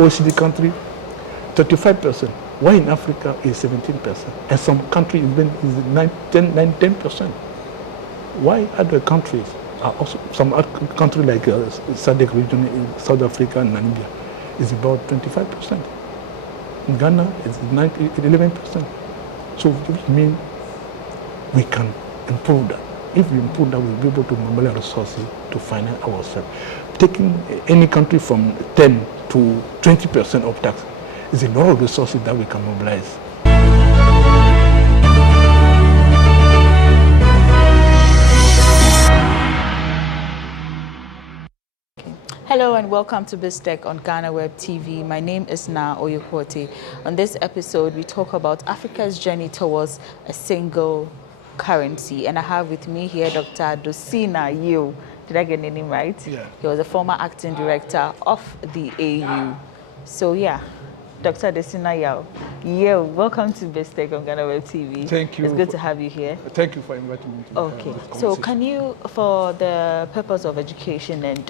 OECD country, 35%. Why in Africa is 17%? And some countries is 10%. Why other countries are also, some other countries like SADC region in South Africa and Namibia is about 25%. In Ghana, it's 11%. So it means we can improve that. If we improve that, we'll be able to mobilize resources to finance ourselves. Taking any country from 10 to 20% of tax is a lot of resources that we can mobilize. Hello and welcome to BizTech on GhanaWeb TV. My name is Nkommo Wo Ho. On this episode, we talk about Africa's journey towards a single currency. And I have with me here Dr. Dosina Yeo. Did I get the name right? Yeah. He was a former acting director of the AU. So yeah, Dr. Dosina Yeo, welcome to BizTech on GhanaWeb TV. Thank you. It's good to have you here. Thank you for inviting me to Okay, so can you, for the purpose of education and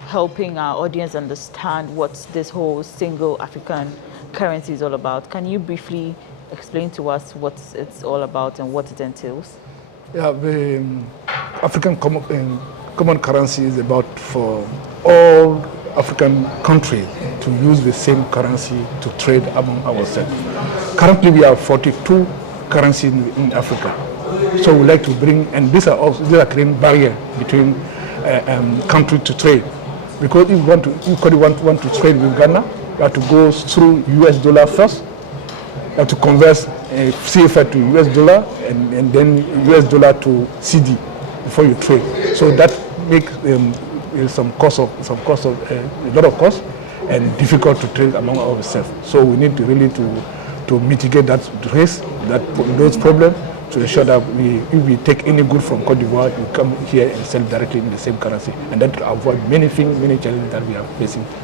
helping our audience understand what this whole single African currency is all about, can you briefly explain to us what it's all about and what it entails? Yeah, the African common currency is about for all African countries to use the same currency to trade among ourselves. Currently, we have 42 currencies in Africa. So we like to bring, and these are creating barrier between countries to trade. Because if you want to trade with Ghana, you have to go through US dollar first. You have to convert CFA to US dollar and then US dollar to CD before you trade. So that makes some cost of a lot of cost and difficult to trade among ourselves. So we need to really to mitigate that risk, those problems, to ensure that if we take any good from Cote d'Ivoire, we come here and sell directly in the same currency, and that will avoid many challenges that we are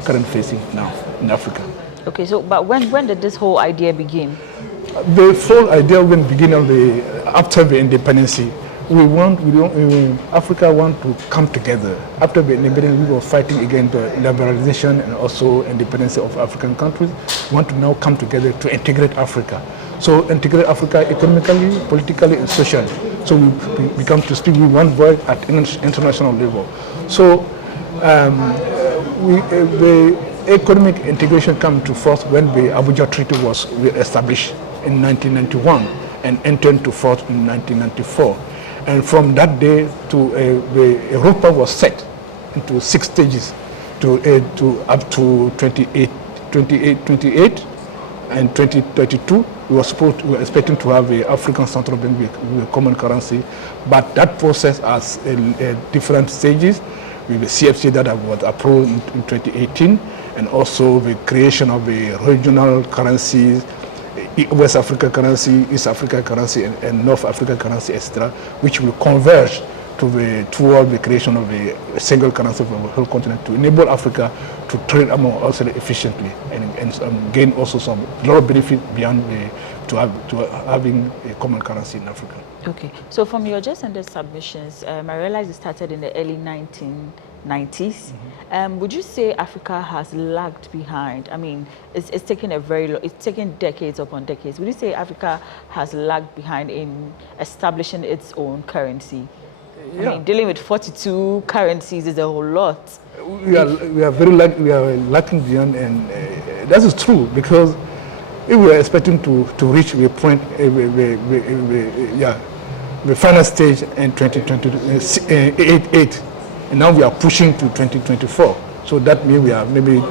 currently facing now in Africa. Okay, so but when did this whole idea begin? The whole idea when begin after the independence. Africa want to come together. After the independence, we were fighting against the liberalization and also independence of African countries. We want to now come together to integrate Africa. So integrate Africa economically, politically, and socially. So we become to speak with one voice at international level. So the economic integration came to force when the Abuja Treaty was established in 1991 and entered into force in 1994. And from that day to the Europa was set into 6 stages to up to 28 and 2032. We were expecting to have the African Central Bank with a common currency, but that process has different stages with the CFC that was approved in 2018, and also the creation of the regional currencies, West Africa currency, East Africa currency, and North Africa currency, etc., which will converge toward the creation of a single currency for the whole continent to enable Africa to trade among ourselves efficiently and gain also a lot of benefit beyond having a common currency in Africa. Okay, so from your just ended submissions, I realized it started in the early 1990s. Mm-hmm. Would you say Africa has lagged behind? I mean, it's taken it's taken decades upon decades. Would you say Africa has lagged behind in establishing its own currency? Yeah. I mean, dealing with 42 currencies is a whole lot. We are lacking behind, and that is true, because if we are expecting to reach the point, the final stage in 2028, and now we are pushing to 2024. So that means we are maybe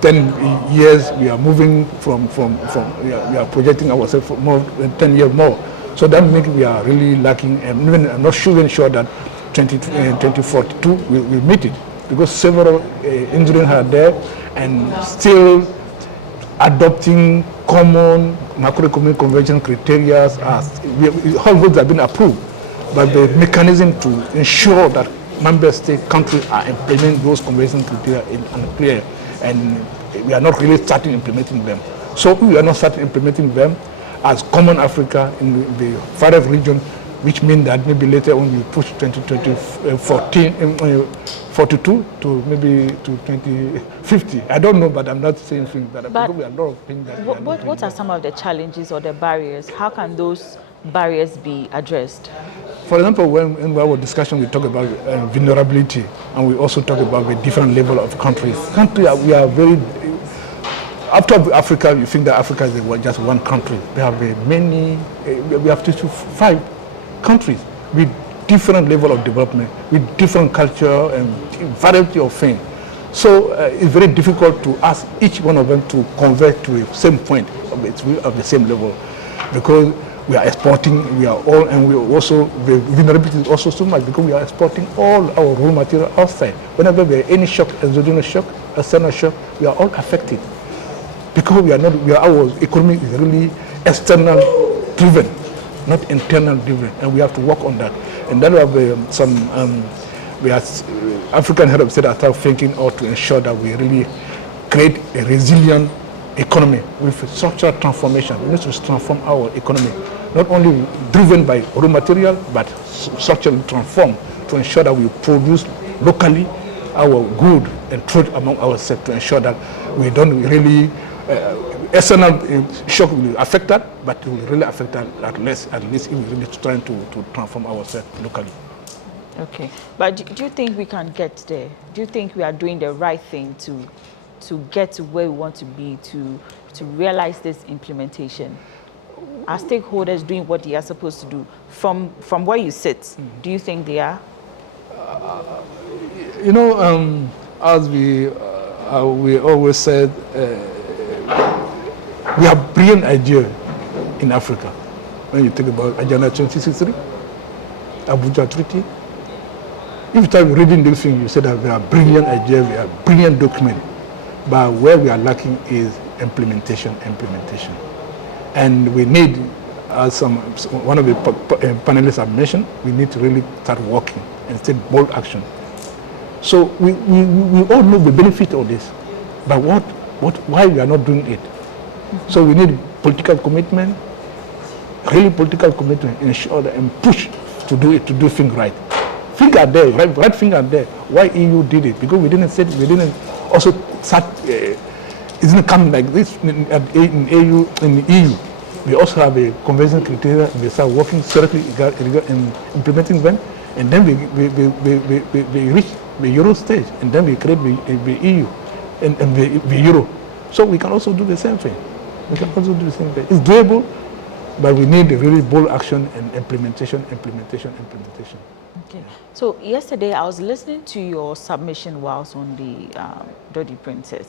10 years. We are moving we are projecting ourselves for more than 10 years more. So that means we are really lacking, and even I'm not even sure that 2042 will meet it, because several engineers are there and still adopting common macroeconomic convergence criteria. All those have been approved, but the mechanism to ensure that member state countries are implementing those convergence criteria is unclear, and we are not really starting implementing them. So we are not starting implementing them as common Africa in the FAREF region. which means that maybe later on we push 42 to maybe to 2050. I don't know, but I'm not saying things that But we are a lot of things that what are some of the challenges or the barriers? How can those barriers be addressed? For example, when in our discussion we talk about vulnerability, and we also talk about the different level of countries. We are very. After Africa, you think that Africa is just one country. We have many. We have 25 countries with different level of development, with different culture and variety of things. So it's very difficult to ask each one of them to convert to the same point of the same level, because we are exporting, we are all, and we are also, the vulnerability is also so much because we are exporting all our raw material outside. Whenever there is any shock, exogenous shock, external shock, we are all affected. Because our economy is really external driven, not internal driven, and we have to work on that. And then we have African head of state are thinking out to ensure that we really create a resilient economy with structural transformation. We need to transform our economy, not only driven by raw material, but structurally transformed to ensure that we produce locally our good and trade among ourselves to ensure that we don't really external shock will affect that, but it will really affect that at least if we really trying to transform ourselves locally. Okay, but do you think we can get there? Do you think we are doing the right thing to get to where we want to be, to realize this implementation? Are stakeholders doing what they are supposed to do? From where you sit, do you think they are? As we always said, we have brilliant ideas in Africa. When you think about Agenda 2063, Abuja Treaty, if you start reading this thing, you say that we have brilliant ideas, we have brilliant documents, but where we are lacking is implementation. And we need, as one of the panelists have mentioned, we need to really start working and take bold action. So we all know the benefit of this, but why we are not doing it? So we need political commitment, really political commitment, ensure that and push to do it, to do things right. Finger there, right finger there. Why EU did it? Because we didn't also start. It didn't come like this in EU. We also have a conversion criteria. We start working seriously in implementing them, and then we reach the Euro stage, and then we create the EU and the Euro. So we can also do the same thing. It's doable, but we need a really bold action and implementation. Okay. So yesterday I was listening to your submission whilst on the Dodi Princess.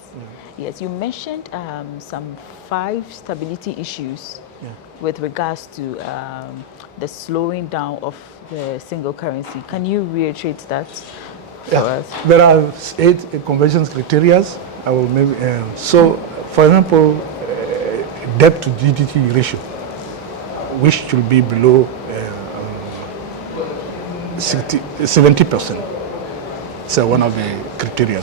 Yes, you mentioned some 5 stability issues with regards to the slowing down of the single currency. Can you reiterate that for us? There are 8 conversion criteria. I will maybe so, for example, debt to GDP ratio, which should be below 70%. So one of the criteria.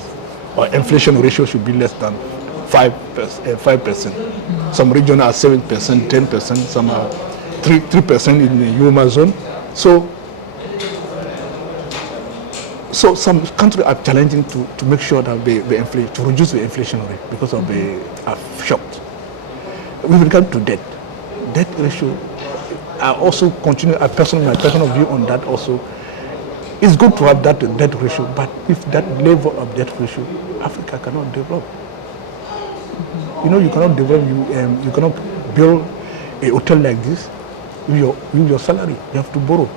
Or inflation ratio should be less than 5%. Some regions are 7%, 10%. Some are 3% in the Eurozone. So some countries are challenging to make sure that to reduce the inflation rate because of the shocked. With regard to debt ratio, I also continue my personal view on that also. It's good to have that debt ratio, but with that level of debt ratio, Africa cannot develop. You cannot develop. You cannot build a hotel like this with your salary. You have to borrow.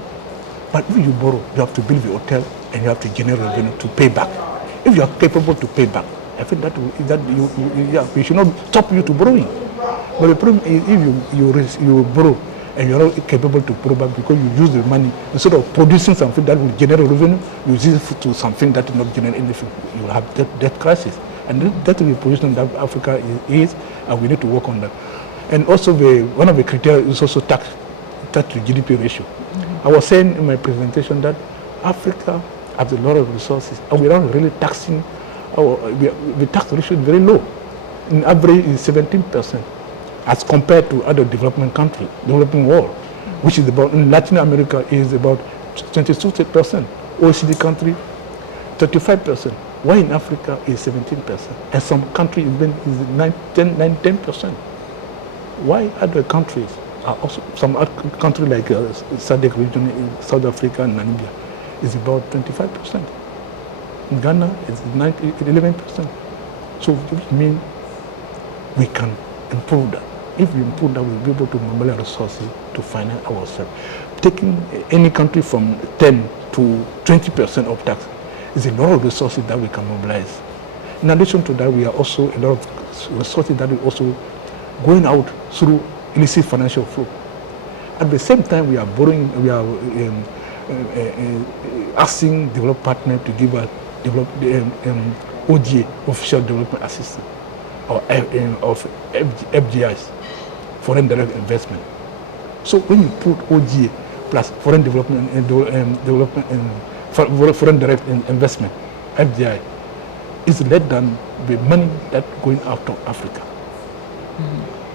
But if you borrow, you have to build the hotel and you have to generate revenue to pay back. If you are capable to pay back, I think we should not stop you to borrowing. But the problem is if you borrow and you're not capable to pay back because you use the money instead of producing something that will generate revenue, you use it to something that will not generate anything. You will have debt crisis, and that is the position that Africa is, and we need to work on that. And also, one of the criteria is also tax to GDP ratio. I was saying in my presentation that Africa has a lot of resources, and we're not really taxing. The tax ratio is very low. In average, is 17%, as compared to other developing countries, developing world. which is about, in Latin America is about 22%. OECD country, 35%. Why in Africa is 17%? And some countries even is 10%. Why other countries are also, some other countries like SADC region in South Africa and Namibia is about 25%. In Ghana, it's 11%. So which means we can improve that. If we improve that, we'll be able to mobilize resources to finance ourselves. Taking any country from 10 to 20% of tax is a lot of resources that we can mobilize. In addition to that, we are also a lot of resources that we also going out through illicit financial flow. At the same time, we are borrowing, we are asking developed partners to give us ODA, official development assistance, or of FDIs, foreign direct investment. So when you put ODA plus foreign development and foreign direct investment, FDI, is less than the money that's going out of Africa.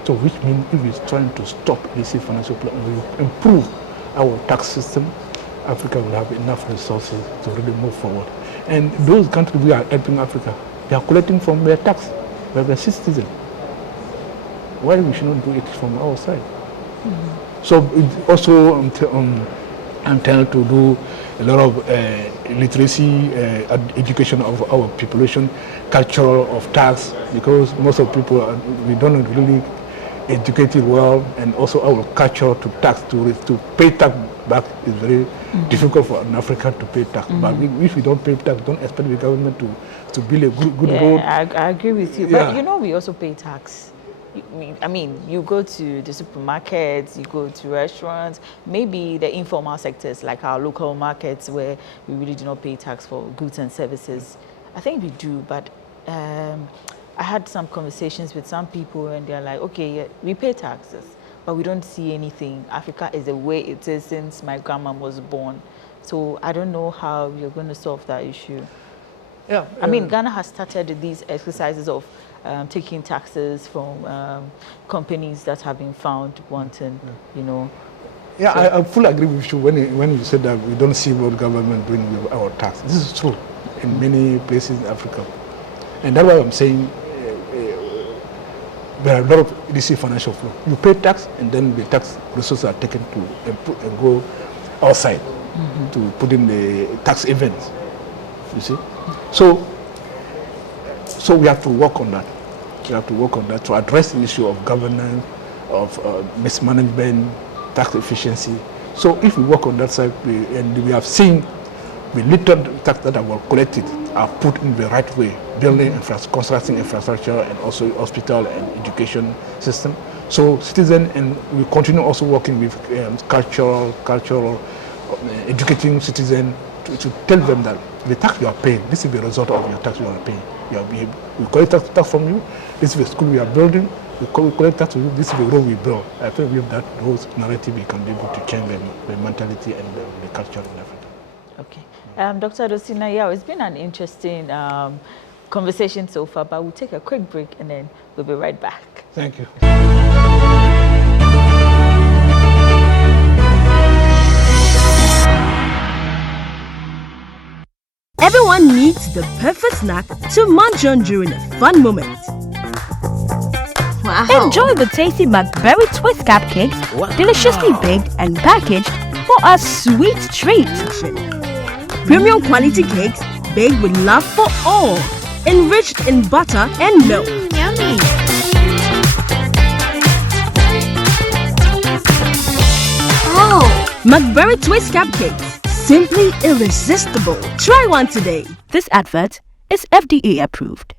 So which means if we're trying to stop illicit financial flow, we improve our tax system, Africa will have enough resources to really move forward. And those countries we are helping Africa, they are collecting from their tax, by their citizens. Why we should not do it from our side? So it also I'm trying to do a lot of literacy education of our population, culture of tax, because most of people we don't really educate it well, and also our culture to tax to pay tax back is very difficult for an African to pay tax. But if we don't pay tax, don't expect the government to build a good road. I agree with you. Yeah. But you know, we also pay tax. I mean, you go to the supermarkets, you go to restaurants, maybe the informal sectors like our local markets where we really do not pay tax for goods and services. I think we do, but I had some conversations with some people and they're like, okay, yeah, we pay taxes, but we don't see anything. Africa is the way it is since my grandma was born. So I don't know how you're going to solve that issue. Yeah, I mean, Ghana has started these exercises of taking taxes from companies that have been found wanting, you know. Yeah, so I fully agree with you when you said that we don't see what government doing with our tax. This is true in many places in Africa. And that's why I'm saying there are a lot of illicit financial flow. You pay tax and then the tax resources are taken to and go outside to put in the tax events, you see. So we have to work on that. We have to work on that to address the issue of governance, of mismanagement, tax efficiency. So if we work on that side, and we have seen the little tax that are collected are put in the right way, building constructing infrastructure and also hospital and education system. So citizens, and we continue also working with cultural educating citizens to tell them that the tax you are paying, this is the result of your tax you are paying. We collect tax from you, this is the school we are building, we collect tax from you, this is the road we build. I think with that those narrative we can be able to change the mentality and the culture in Africa. Okay. Dr. Adosina, yeah, it's been an interesting conversation so far, but we'll take a quick break and then we'll be right back. Thank you. Everyone needs the perfect snack to munch on during a fun moment. Wow. Enjoy the tasty McBerry Twist cupcakes, deliciously baked and packaged for a sweet treat. Premium quality cakes baked with love for all, enriched in butter and milk. Yummy. Oh, McBerry Twist cupcakes, simply irresistible. Try one today. This advert is FDA approved.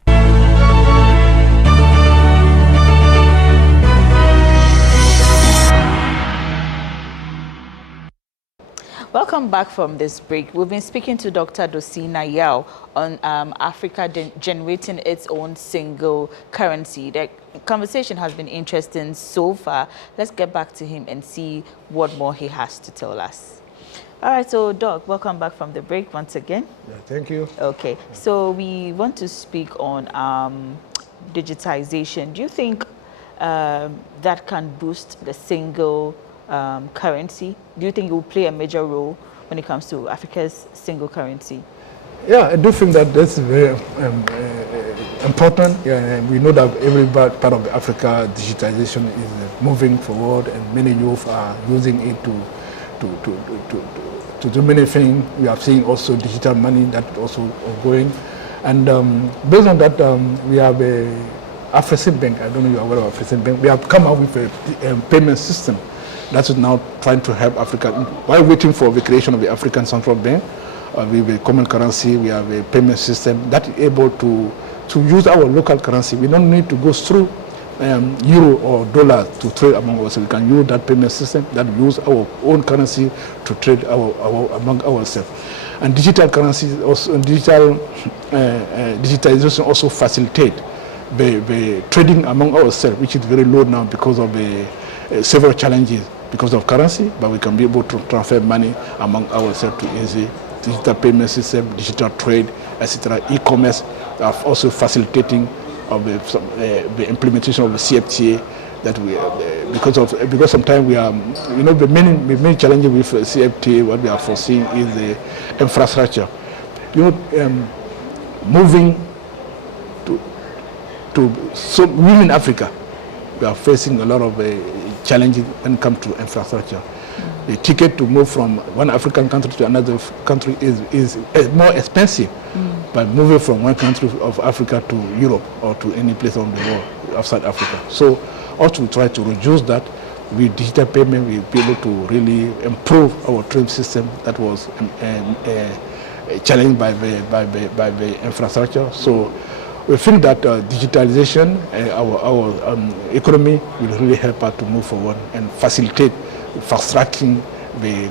Welcome back from this break. We've been speaking to Dr. Adosina Yao on Africa generating its own single currency. The conversation has been interesting so far. Let's get back to him and see what more he has to tell us. All right, so Doc, welcome back from the break once again. Yeah, thank you. Okay, so we want to speak on digitization. Do you think that can boost the single currency? Do you think it will play a major role when it comes to Africa's single currency? Yeah, I do think that that's very important. Yeah, and we know that every part of Africa, digitalization is moving forward, and many youth are using it to do many things. We are seeing also digital money that also ongoing, and based on that, we have a African Bank. I don't know if you are aware of African Bank. We have come up with a payment system that is now trying to help Africa while waiting for the creation of the African Central Bank. We have a common currency, we have a payment system that is able to use our local currency. We don't need to go through euro or dollar to trade among us. We can use that payment system that use our own currency to trade among ourselves. And digital currency, also digitalization also facilitate the trading among ourselves, which is very low now because of the several challenges because of currency, but we can be able to transfer money among ourselves to easy. Digital payment system, digital trade, etc. E-commerce are also facilitating of the implementation of the CFTA that we because sometimes we are the main challenges with CFTA. What we are foreseeing is the infrastructure. Moving so within Africa, we are facing a lot of challenges when it comes to infrastructure. The ticket to move from one African country to another country is more expensive by moving from one country of Africa to Europe or to any place on the world outside Africa. So also try to reduce that with digital payment. We'll be able to really improve our trade system that was challenged by the infrastructure. So we think that digitalization, our economy will really help us to move forward and facilitate fast-tracking the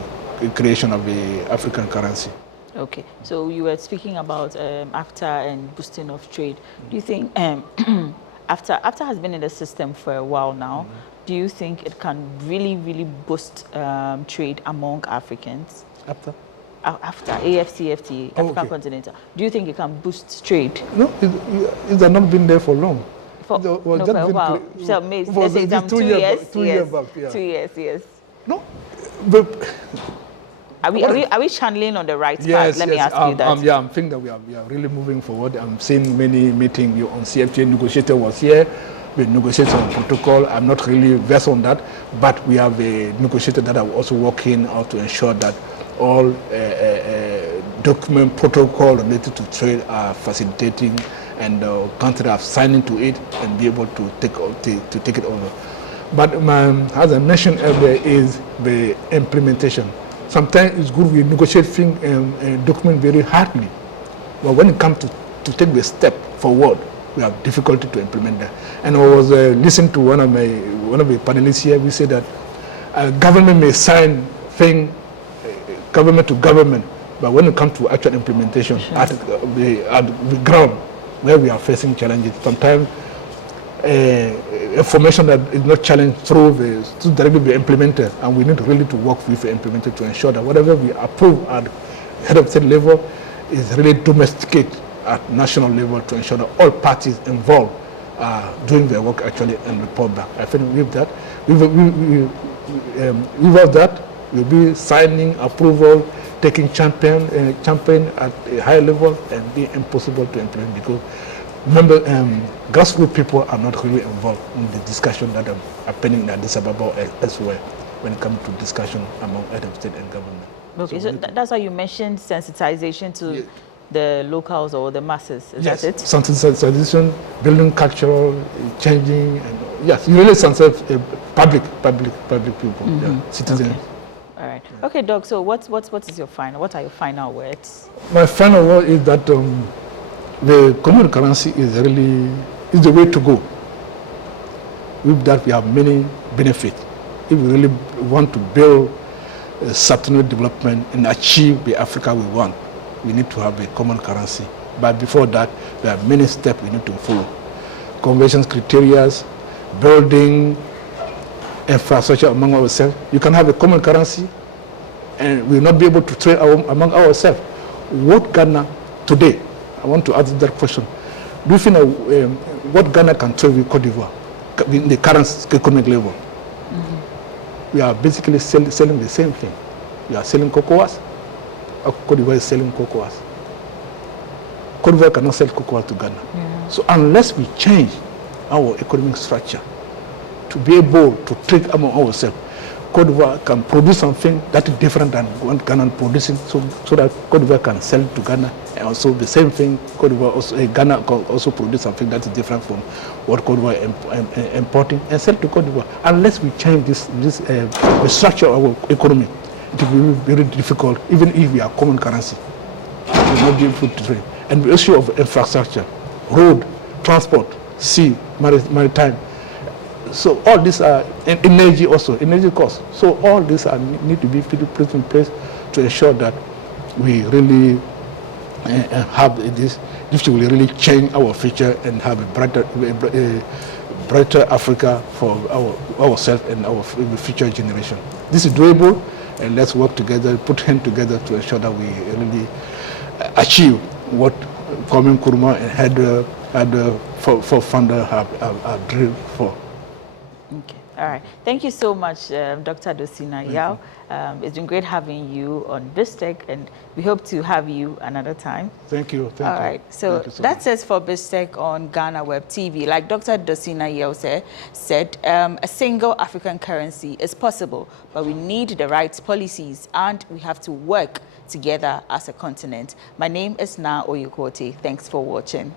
creation of the African currency. Okay, so you were speaking about AFTA and boosting of trade. Do you think AFTA has been in the system for a while now? Do you think it can really boost trade among Africans? AFTA? AFTA, AFCFTA, African Continental. Do you think it can boost trade? No, it has not been there for long. For a while. So maybe let's say 2 years. 2 years back, yeah. 2 years, yes. No, but are we channeling on the right path? Yes, Let me ask you that. Yeah, I'm thinking that we are really moving forward. I'm seeing many meetings on CFTA. Negotiator was here. We negotiated on protocol. I'm not really versed on that, but we have a negotiator that are also working out to ensure that all document protocol related to trade are facilitating, and countries are signing to it and be able to take it over. But as I mentioned earlier, is the implementation. Sometimes it's good we negotiate things and document very hardly, but when it comes to take the step forward, we have difficulty to implement that. And I was listening to one of the panelists here. We said that government may sign things government to government, but when it comes to actual implementation at the ground, where we are facing challenges, sometimes information that is not challenged to directly be implemented, and we need really to work with the implementer to ensure that whatever we approve at head of state level is really domesticated at national level to ensure that all parties involved are doing their work actually and report back. I think with that, without that, we'll be signing approval, taking champion at a high level, and be impossible to implement because remember, grassroots people are not really involved in the discussion that are happening in Addis Ababa or elsewhere when it comes to discussion among head of state and government. Okay, so that's why you mentioned sensitization to the locals or the masses. Is that it? Sensitization, building cultural changing, and yes, you really sensitize public people, citizens. Okay. All right. Okay, Doc. So what is your final? What are your final words? My final word is that the common currency is the way to go. With that, we have many benefits. If we really want to build a sustainable development and achieve the Africa we want, we need to have a common currency. But before that, there are many steps we need to follow. Conversion criteria, building infrastructure among ourselves. You can have a common currency and we will not be able to trade among ourselves. What Ghana today, I want to ask that question. Do you think what Ghana can trade with Cote d'Ivoire in the current economic level? we are basically selling the same thing. We are selling cocoas. Cote d'Ivoire is selling cocoas. Cote d'Ivoire cannot sell cocoa to Ghana. Yeah. So unless we change our economic structure to be able to trade among ourselves, Cote d'Ivoire can produce something that is different than what Ghana is producing, so that Cote d'Ivoire can sell to Ghana. And also the same thing, Cote d'Ivoire also, Ghana can also produce something that is different from what Cote d'Ivoire is importing and sell to Cote d'Ivoire. Unless we change the structure of our economy, it will be very difficult, even if we are common currency. It will not be able to trade. And the issue of infrastructure, road, transport, sea, maritime. So all these are energy also, energy costs. So all these need to be put in place to ensure that we really have this will really change our future and have a brighter Africa for ourselves and our future generation. This is doable, and let's work together, put hands together to ensure that we really achieve what Kwame Nkrumah and had founder have dreamed for. Okay, all right. Thank you so much, Dr. Dosina Yao. It's been great having you on BizTech, and we hope to have you another time. Thank you. All right. So that's it for BizTech on GhanaWeb TV. Like Dr. Dosina Yao said, a single African currency is possible, but we need the right policies, and we have to work together as a continent. My name is Na Oyukote. Thanks for watching.